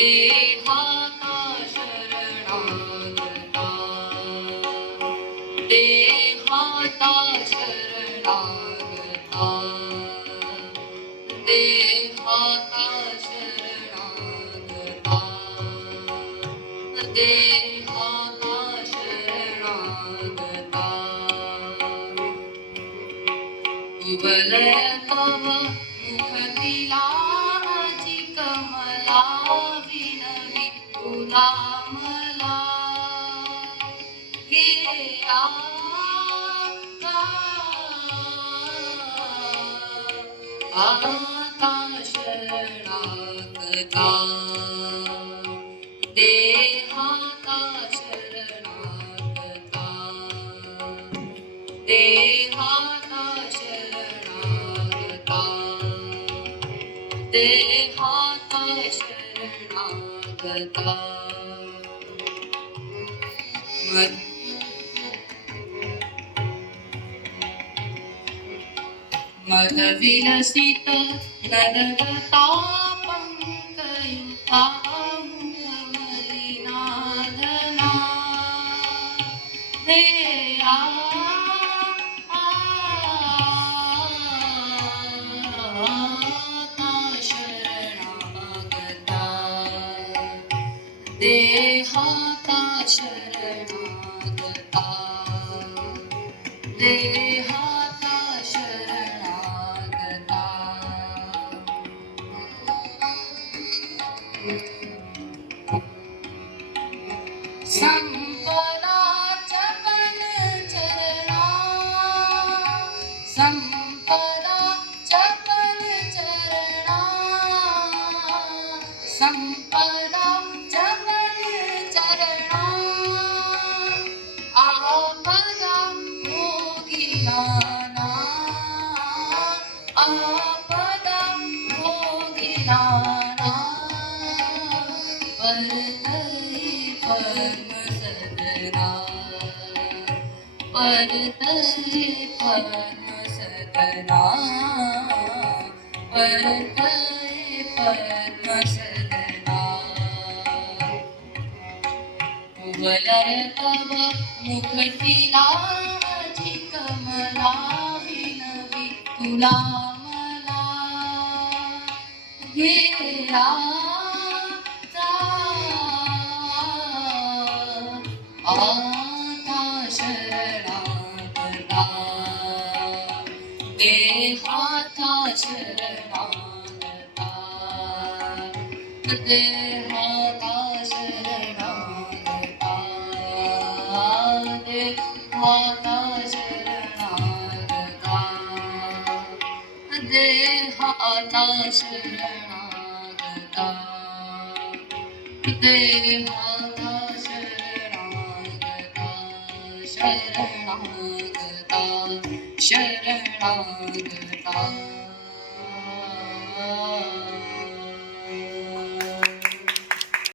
देहाता शरणागता देहाता शरणागता देहाता शरणागता देहाता शरणागता उबलय तव मुखतिलाची कमला विनवी तुला मला हे आता शरणागता देहाता शरणागता देहाता शरणागता देहाता शरणागता मदविलसित नदगता पंकयुता मुखमलिनादना हे आता शरणागता देहाता शरणागता देहाता शरणागता संपदाच्या चरणा संपदाच्या चरणा संपदाच्या चरणा आपदा भोगिनाना आपदा भोगिनाना परतई परमसदना परतई परमसदना परतई परमसदना उबलय तव मुखतिलाची कमला विनवी तुला मला घे आता शरणागता देहाता शरणागता देहाता शरणागता देहाता शरणागता देहाता शरणागता देहाता शरणागता शरणागता शरणागता